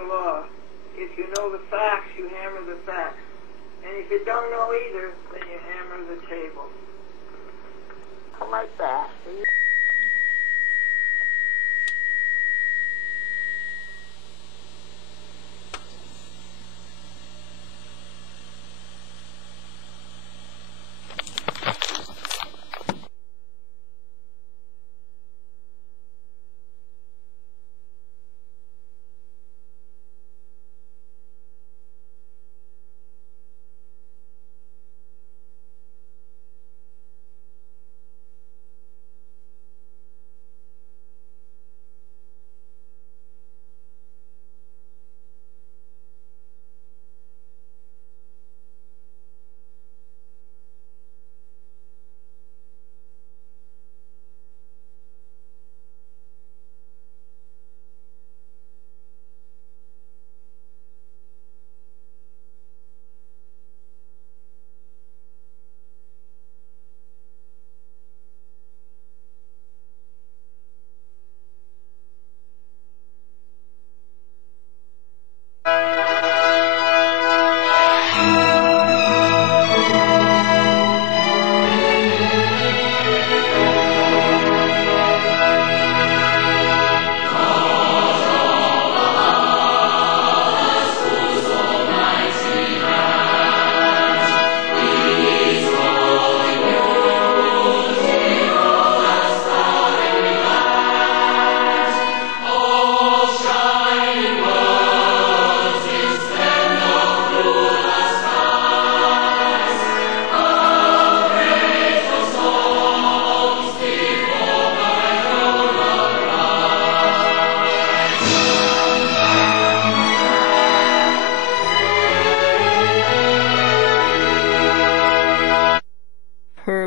the law. If you know the facts, you hammer the facts. And if you don't know either, then you hammer the table. Like that.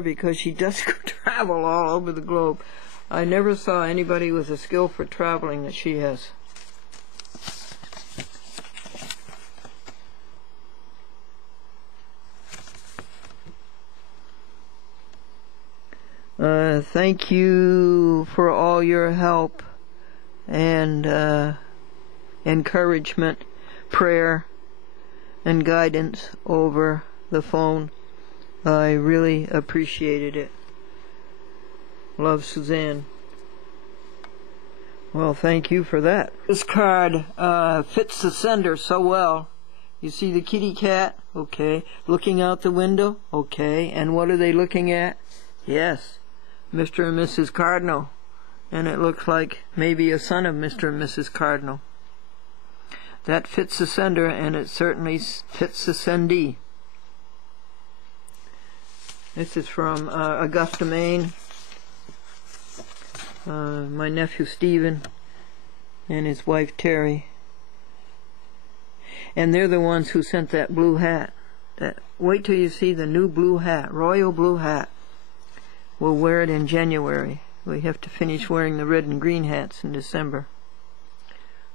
Because she does travel all over the globe. I never saw anybody with a skill for traveling that she has. Thank you for all your help and encouragement, prayer, and guidance over the phone. I really appreciated it. Love, Suzanne. Well, thank you for that. This card fits the sender so well. You see the kitty cat? Okay. Looking out the window? Okay. And what are they looking at? Yes, Mr. and Mrs. Cardinal. And it looks like maybe a son of Mr. and Mrs. Cardinal. That fits the sender, and it certainly fits the sendee. This is from Augusta, Maine. My nephew Stephen and his wife Terry. And they're the ones who sent that blue hat. Wait till you see the new blue hat, royal blue hat. We'll wear it in January. We have to finish wearing the red and green hats in December.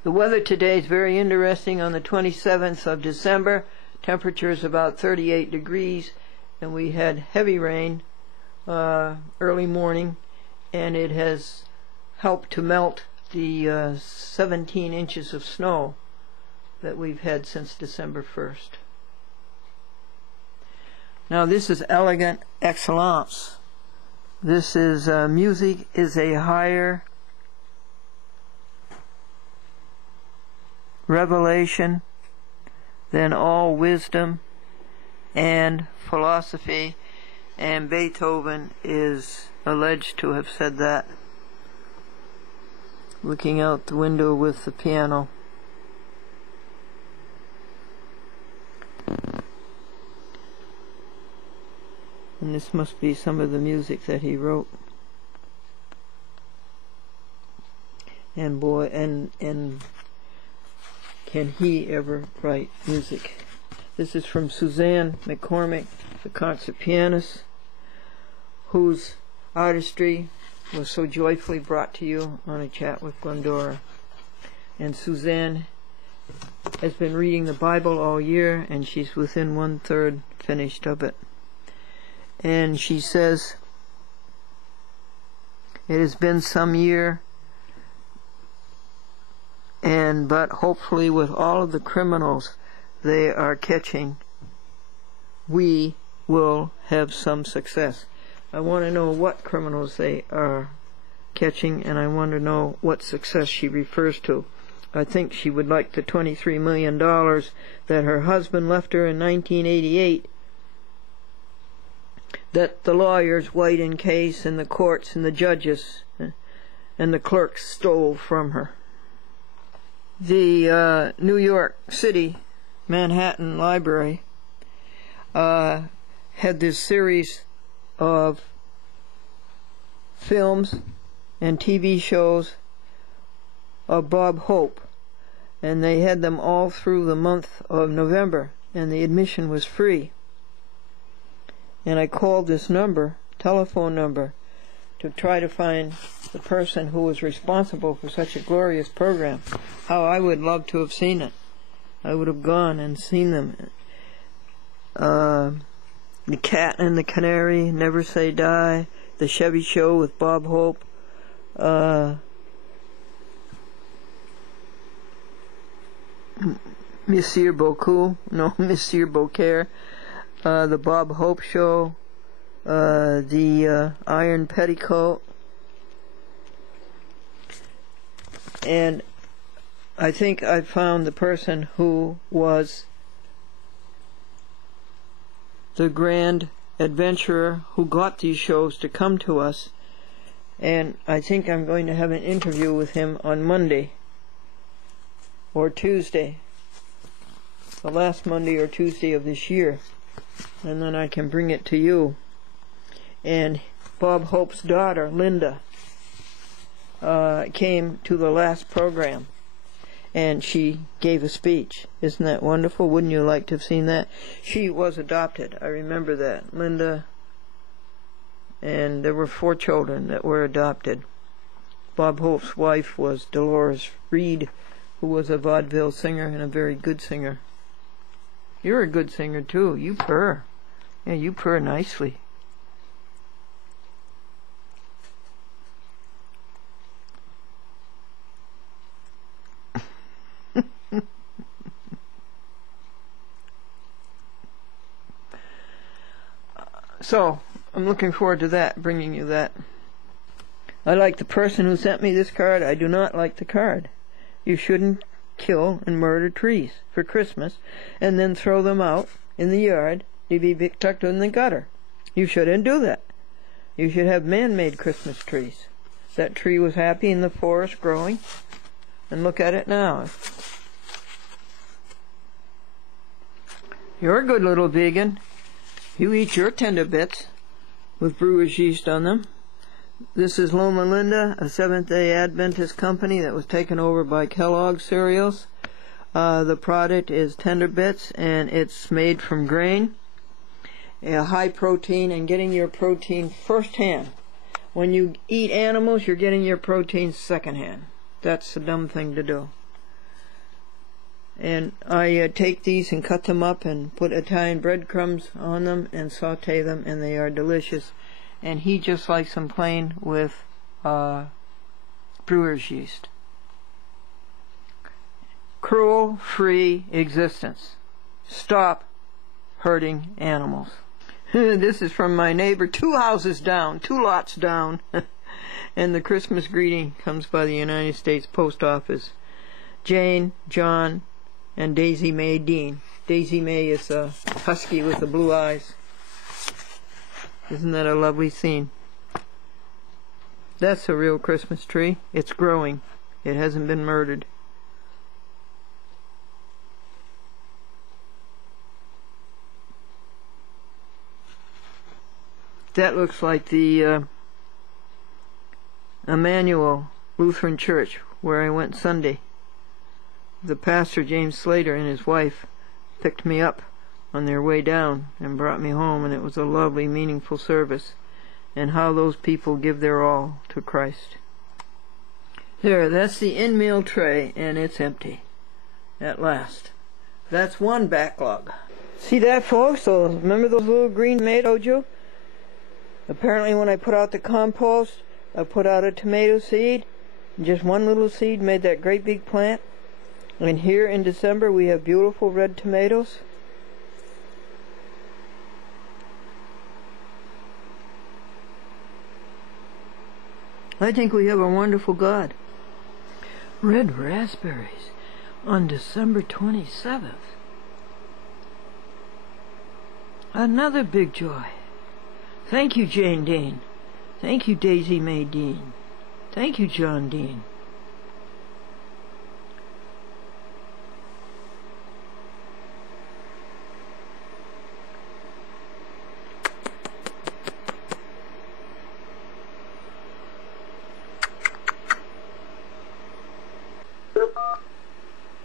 The weather today is very interesting. On the 27th of December, temperature is about 38 degrees. And we had heavy rain early morning, and it has helped to melt the 17 inches of snow that we've had since December 1st. Now this is elegant excellence. This is music is a higher revelation than all wisdom and philosophy, and Beethoven is alleged to have said that, looking out the window with the piano. And this must be some of the music that he wrote. And boy, and can he ever write music. This is from Suzanne McCormick, the concert pianist, whose artistry was so joyfully brought to you on A Chat with Glendora. And Suzanne has been reading the Bible all year, and she's within 1/3 finished of it. And she says, it has been some year but hopefully with all of the criminals they are catching, we will have some success. I want to know what criminals they are catching, and I want to know what success she refers to. I think she would like the $23 million that her husband left her in 1988, that the lawyers, White and Case, and the courts and the judges and the clerks stole from her. The New York City Manhattan Library had this series of films and TV shows of Bob Hope, and they had them all through the month of November, and the admission was free. And I called this telephone number, to try to find the person who was responsible for such a glorious program. How I would love to have seen it. I would have gone and seen them. The Cat and the Canary, Never Say Die, The Chevy Show with Bob Hope, Monsieur Beaucaire, the Bob Hope Show, the Iron Petticoat, and I think I found the person who was the grand adventurer who got these shows to come to us, and I think I'm going to have an interview with him on Monday or Tuesday, the last Monday or Tuesday of this year, and then I can bring it to you. And Bob Hope's daughter, Linda, came to the last program, and she gave a speech. Isn't that wonderful? Wouldn't you like to have seen that? She was adopted. I remember that. Linda, and there were 4 children that were adopted. Bob Hope's wife was Dolores Reed, who was a vaudeville singer and a very good singer. You're a good singer too. You purr. Yeah, you purr nicely. So, I'm looking forward to that, bringing you that. I like the person who sent me this card. I do not like the card. You shouldn't kill and murder trees for Christmas and then throw them out in the yard to be tucked in the gutter. You shouldn't do that. You should have man-made Christmas trees. That tree was happy in the forest growing, and look at it now. You're a good little vegan. You eat your tender bits with brewer's yeast on them. This is Loma Linda, a Seventh-day Adventist company that was taken over by Kellogg's cereals. The product is Tender Bits, and it's made from grain, high protein, and getting your protein firsthand. When you eat animals, you're getting your protein secondhand. That's a dumb thing to do. And I take these and cut them up and put Italian breadcrumbs on them and saute them, and they are delicious. And he just likes them plain with brewer's yeast. Cruel-free existence. Stop hurting animals. This is from my neighbor 2 houses down, 2 lots down. And the Christmas greeting comes by the United States Post Office. Jane, John, and Daisy Mae Dean. Daisy Mae is a husky with the blue eyes. Isn't that a lovely scene? That's a real Christmas tree. It's growing. It hasn't been murdered. That looks like the Emmanuel Lutheran Church where I went Sunday. The pastor, James Slater, and his wife picked me up on their way down and brought me home, and it was a lovely, meaningful service. And how those people give their all to Christ. There, that's the in-meal tray, and it's empty. At last. That's one backlog. See that, folks? So remember those little green tomatoes I told you? Apparently when I put out the compost, I put out a tomato seed, Just one little seed made that great big plant. And here in December we have beautiful red tomatoes. I think we have a wonderful God. Red raspberries on December 27th. Another big joy. Thank you, Jane Dean. Thank you, Daisy Mae Dean. Thank you, John Dean.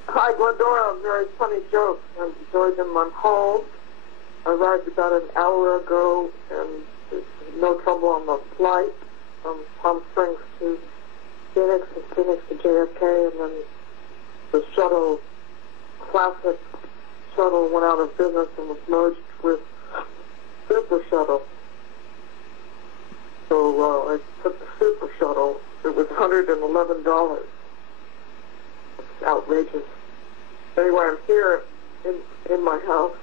Hi, Glendora. Very funny joke. I enjoyed them on hold. I arrived about an hour ago, and there's no trouble on the flight from Palm Springs to Phoenix, and Phoenix to JFK, and then the shuttle, classic shuttle, went out of business and was merged with Super Shuttle. So I took the Super Shuttle. It was $111. It's outrageous. Anyway, I'm here in my house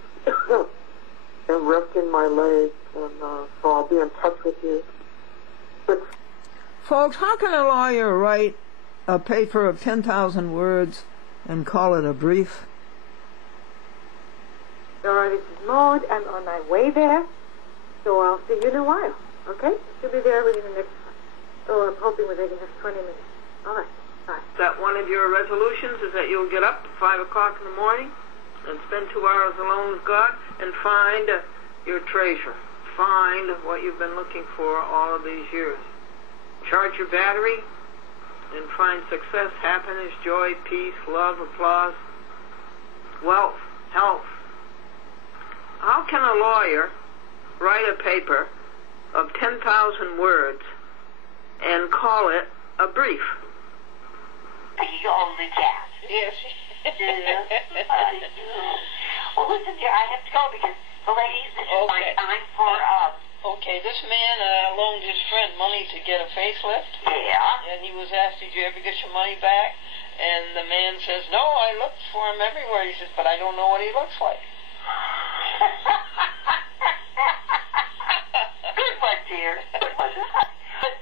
and resting my leg, and so I'll be in touch with you. Folks, how can a lawyer write a paper of 10,000 words and call it a brief? Dora, this is Maud. I'm on my way there, so I'll see you in a while, okay? She'll be there within the next, I'm hoping within the next 20 minutes. All right. That one of your resolutions is that you'll get up at 5 o'clock in the morning and spend 2 hours alone with God and find your treasure. Find what you've been looking for all of these years. Charge your battery and find success, happiness, joy, peace, love, applause, wealth, health. How can a lawyer write a paper of 10,000 words and call it a brief? You only guess. Yes. Yes, I do. Well, listen, dear, I have to go because the ladies, this is my time for, Okay, this man loaned his friend money to get a facelift. Yeah. And he was asked, did you ever get your money back? And the man says, no, I looked for him everywhere. He says, but I don't know what he looks like. Good one, dear. Good one.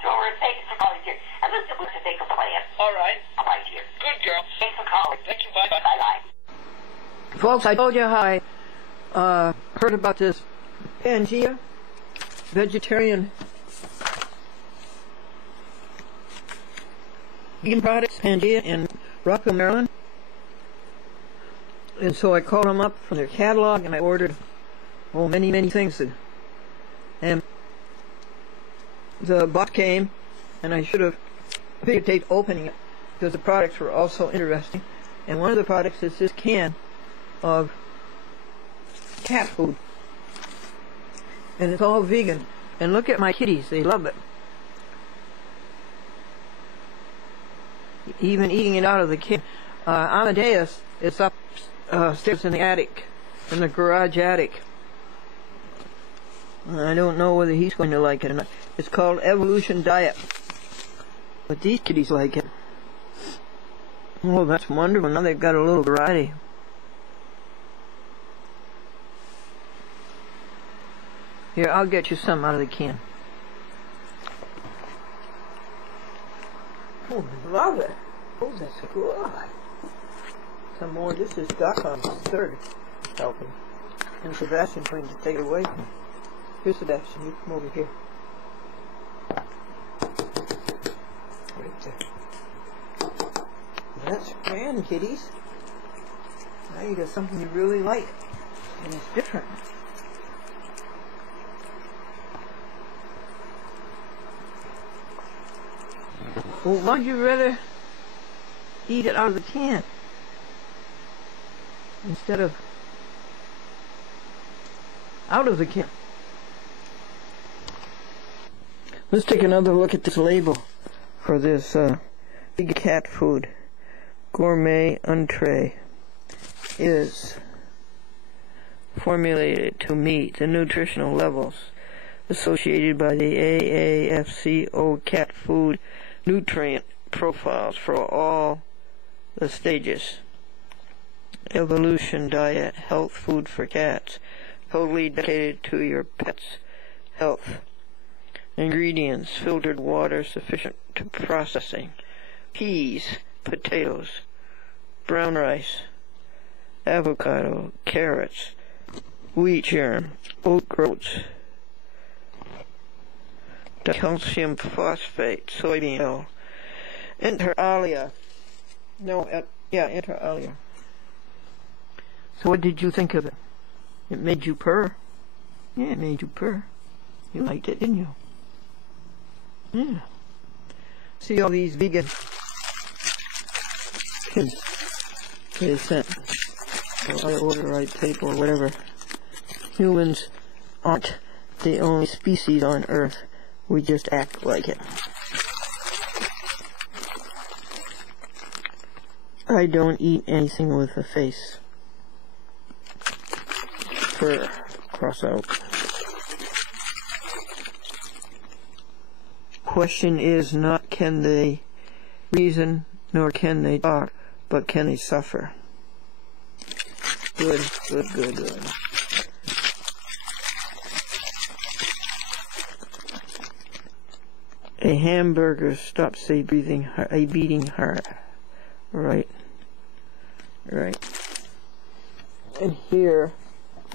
Dora, thanks for calling, dear. And listen, we can make a plan. All right. All right, dear. Good girl. Thanks for calling. Thank you. Bye-bye. Bye-bye. Folks, I told you how I heard about this Pangea vegetarian vegan products, Pangea, in Rockville, Maryland. And so I called them up from their catalog and I ordered many things. And the box came, and I should have videotaped opening it because the products were also interesting. And one of the products is this can of cat food, and it's all vegan. And look at my kitties, they love it. Even eating it out of the can. Amadeus is upstairs in the attic, in the garage attic. I don't know whether he's going to like it or not. It's called Evolution Diet, but these kitties like it. Oh, that's wonderful. Now they've got a little variety. Here, I'll get you some out of the can. Oh, I love it. Oh, that's good. Some more. This is duck on the third helping. And Sebastian's going to take it away from me. Here, Sebastian, you come over here. Right there. That's grand, kitties. Now you got something you really like. And it's different. Well, why'd you rather eat it out of the can instead of out of the can? Let's take another look at this label for this big cat food. Gourmet entree is formulated to meet the nutritional levels associated by the AAFCO cat food nutrient profiles for all the stages. Evolution diet, health food for cats, totally dedicated to your pet's health. Ingredients, filtered water sufficient to processing, peas, potatoes, brown rice, avocado, carrots, wheat germ, oat groats, calcium phosphate, soybean oil, inter alia. Inter alia. So what did you think of it? It made you purr. Yeah, it made you purr. You liked it, didn't you? Yeah. See all these vegan kids they sent. Or I order, I tape, or whatever. Humans aren't the only species on Earth. We just act like it. I don't eat anything with a face. Fur. Cross out. Question is not can they reason, nor can they talk, but can they suffer? Good. A hamburger stops a beating heart. Right. And here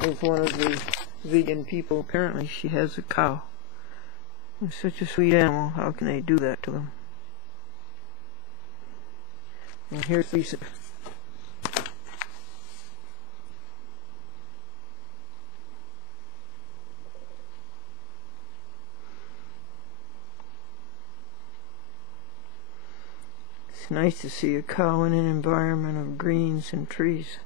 is one of the vegan people. Apparently she has a cow. It's such a sweet animal. How can they do that to them? And here's Lisa. It's nice to see a cow in an environment of greens and trees.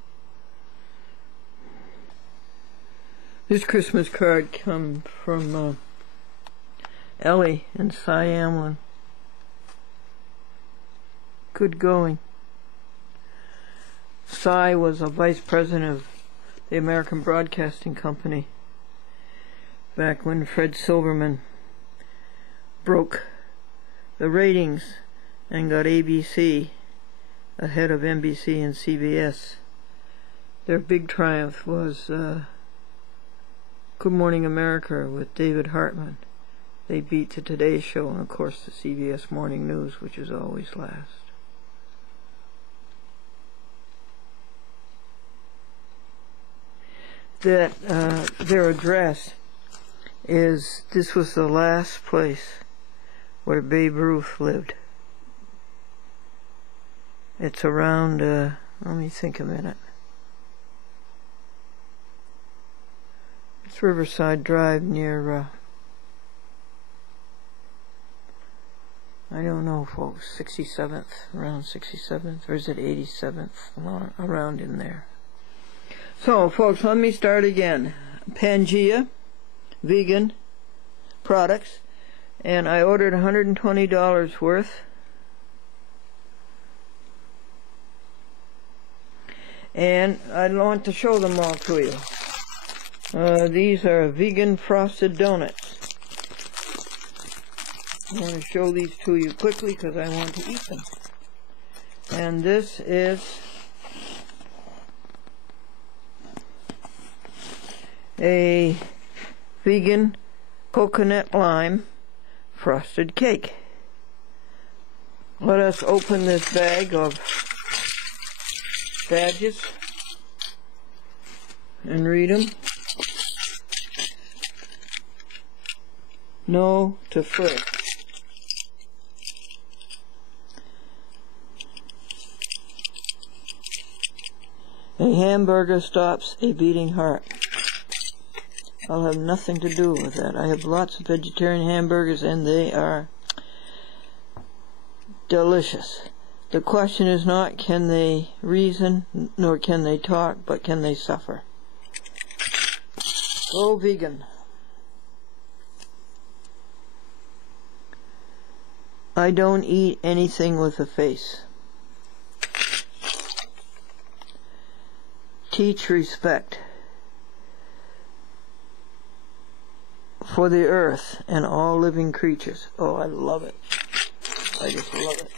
This Christmas card comes from Ellie and Cy Amlin. Good going. Cy was a vice president of the American Broadcasting Company back when Fred Silverman broke the ratings and got ABC ahead of NBC and CBS. Their big triumph was Good Morning America with David Hartman. They beat the Today Show and, of course, the CBS Morning News, which is always last. That their address is, this was the last place where Babe Ruth lived. It's around, let me think a minute. It's Riverside Drive near, I don't know, folks, 67th, around 67th, or is it 87th, around in there. So, folks, let me start again. Pangea, vegan products, and I ordered $120 worth. And I want to show them all to you. These are vegan frosted donuts. I'm going to show these to you quickly because I want to eat them. And this is a vegan coconut lime frosted cake. Let us open this bag of badges and read them. No to frick. A hamburger stops a beating heart. I'll have nothing to do with that. I have lots of vegetarian hamburgers and they are delicious. The question is not can they reason, nor can they talk, but can they suffer. Go vegan. I don't eat anything with a face. Teach respect for the earth and all living creatures. Oh, I love it. I just love it.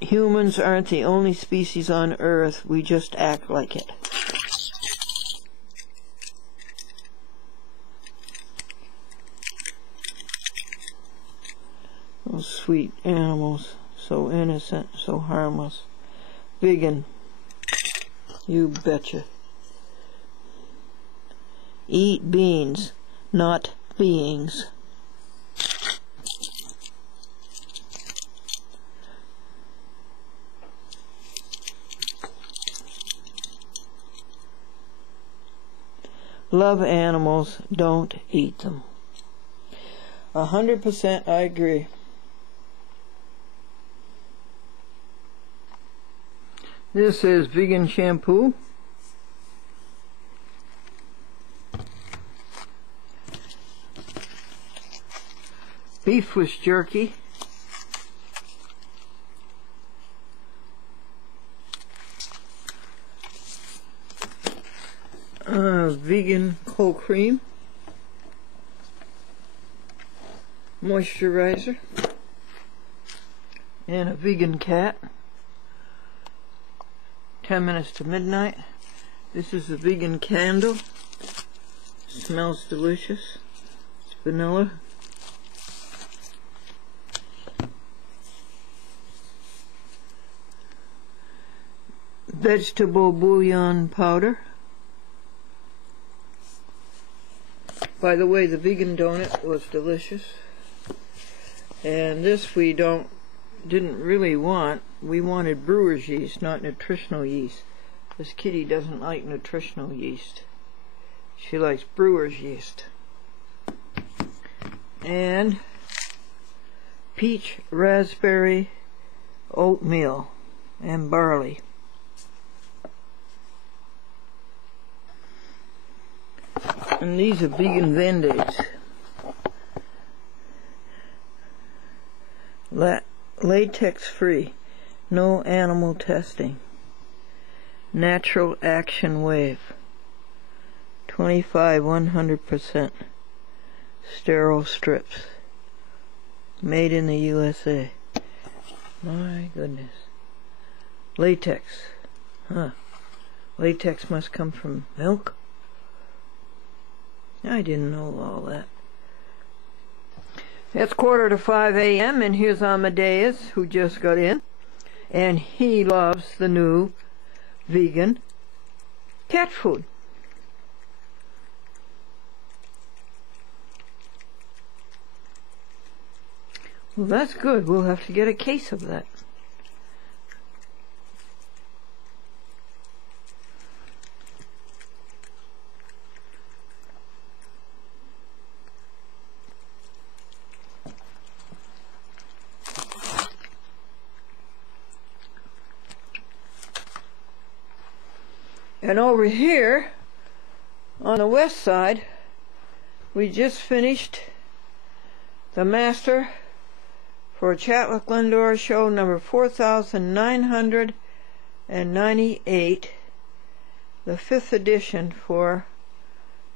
humans aren't the only species on Earth. We just act like it. Those sweet animals, so innocent, so harmless. Vegan, you betcha. Eat beans, not beings. Love animals, don't eat them. 100% I agree. This is vegan shampoo. Beefless jerky. Vegan cold cream. Moisturizer. And a vegan cat. 10 minutes to midnight. This is a vegan candle. Smells delicious. It's vanilla. Vegetable bouillon powder. By the way, the vegan donut was delicious. And this we didn't really want. We wanted brewer's yeast, not nutritional yeast. This kitty doesn't like nutritional yeast. She likes brewer's yeast. And peach raspberry oatmeal and barley. And these are vegan Band-Aids. Latex free. No animal testing. Natural action wave. 25 100% sterile strips. Made in the USA. My goodness. Latex. Huh. Latex must come from milk? I didn't know all that. It's 4:45 a.m. and here's Amadeus, who just got in, and he loves the new vegan cat food. Well, that's good. We'll have to get a case of that. And over here, on the west side, we just finished the master for Chat with Glendora show number 4998, the 5th edition for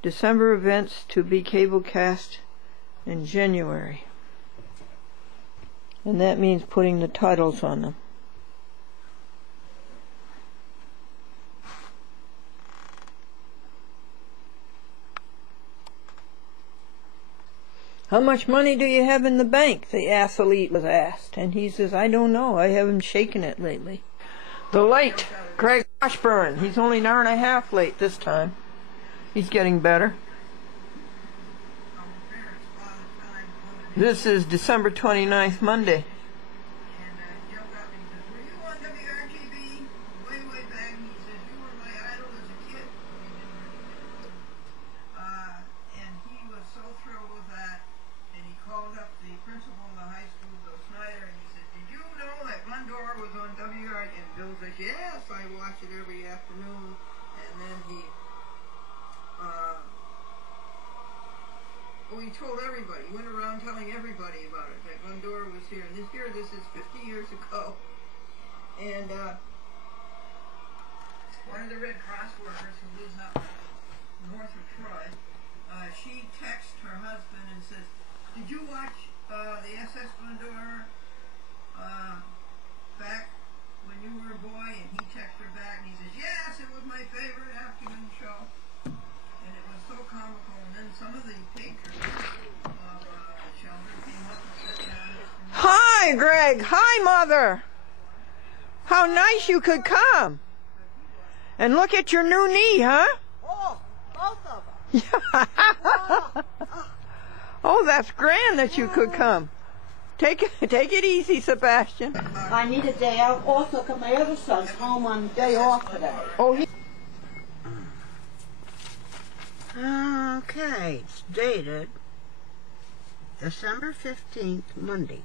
December events to be cablecast in January. And that means putting the titles on them. How much money do you have in the bank? The athlete was asked. And he says, I don't know. I haven't shaken it lately. The late Greg Washburn. He's only an hour and a half late this time. He's getting better. This is December 29th, Monday. Yes, I watch it every afternoon, and then he told everybody, he went around telling everybody about it, that Glendora was here, and this is 50 years ago, and one of the Red Cross workers who lives up north of Troy, she texts her husband and says, did you watch the SS Glendora back Greg, hi, Mother. How nice you could come. And look at your new knee, huh? Oh, both of them. Oh, that's grand that you could come. Take it easy, Sebastian. I need a day out also because my other son's home on day off today. Oh, Okay, it's dated December 15th, Monday.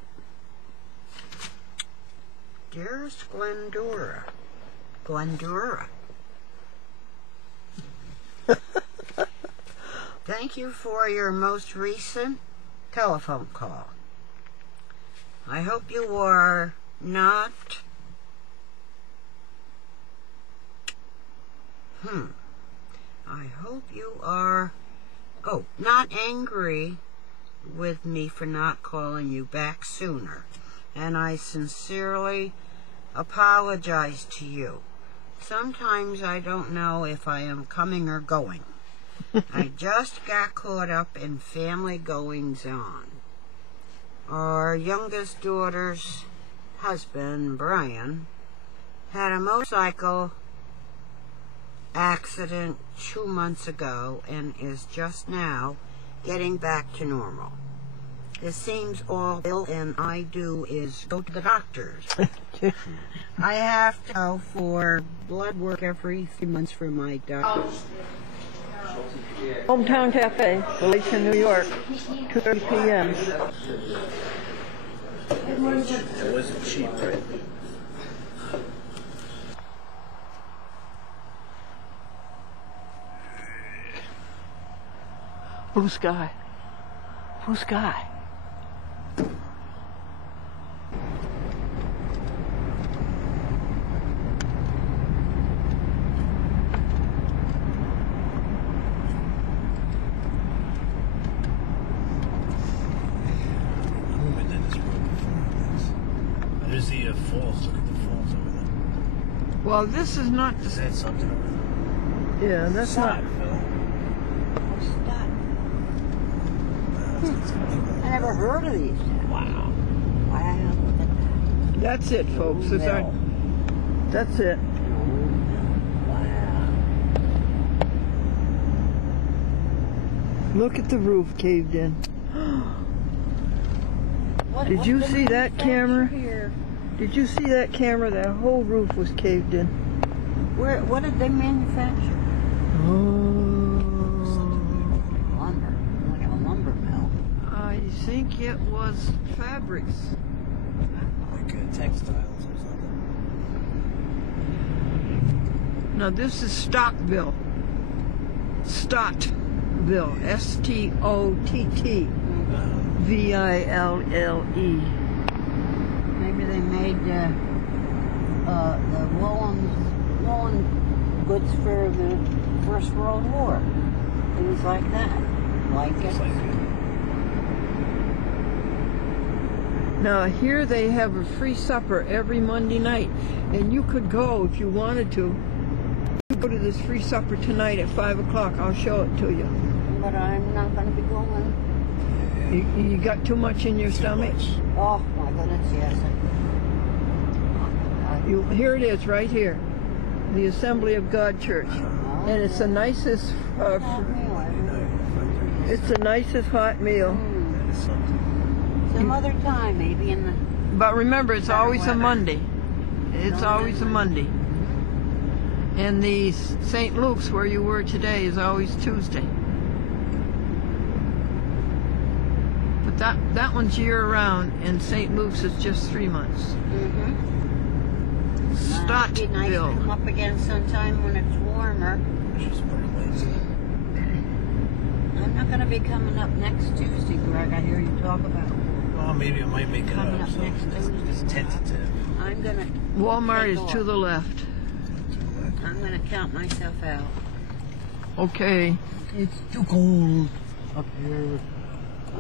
Dearest Glendora. Thank you for your most recent telephone call. I hope you are not... I hope you are... not angry with me for not calling you back sooner. And I sincerely apologize to you. Sometimes I don't know if I am coming or going. I just got caught up in family goings-on. Our youngest daughter's husband, Brian, had a motorcycle accident 2 months ago and is just now getting back to normal. It seems all and I do is go to the doctors. I have to go for blood work every 3 months for my doctor. Hometown Cafe, Galatian, New York, 2:30 p.m. It wasn't cheap, right? Blue sky. Blue sky. There's the falls. Look at the falls over there. Well, this is not... Is that something over there? Yeah, that's not... I never heard of these. Wow. Wow, look at that. That's it, folks. It's our... That's it. Wow. Look at the roof caved in. Did you see that camera? Did you see that camera? That whole roof was caved in. What did they manufacture? Lumber. Like a lumber mill. I think it was fabrics. Like textiles or something. Now this is Stottville. Stottville. S-T-O-T-T-V-I-L-L-E. Maybe they made the woolen goods for the First World War. Things like that. Blankets. Now here they have a free supper every Monday night, and you could go if you wanted to. You go to this free supper tonight at 5 o'clock. I'll show it to you. But I'm not going to be going. You got too much in your stomach? Oh my goodness, yes. Here it is, right here. The Assembly of God Church. And it's the nicest it's the nicest hot meal. Some other time, maybe in the... But remember, it's always a Monday. It's always a Monday. And the St. Luke's, where you were today, is always Tuesday. But that one's year-round, and St. Luke's is just 3 months. Mm-hmm. Stottville. It'd be nice to come up again sometime when it's warmer. I'm not going to be coming up next Tuesday, Greg. I hear you talk about. Well, maybe I might make it Coming up. up So next Tuesday. it's tentative. I'm going to... Walmart is to the left. I'm going to count myself out. Okay. It's too cold up here.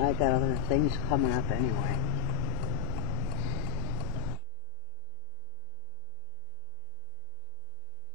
I got other things coming up anyway.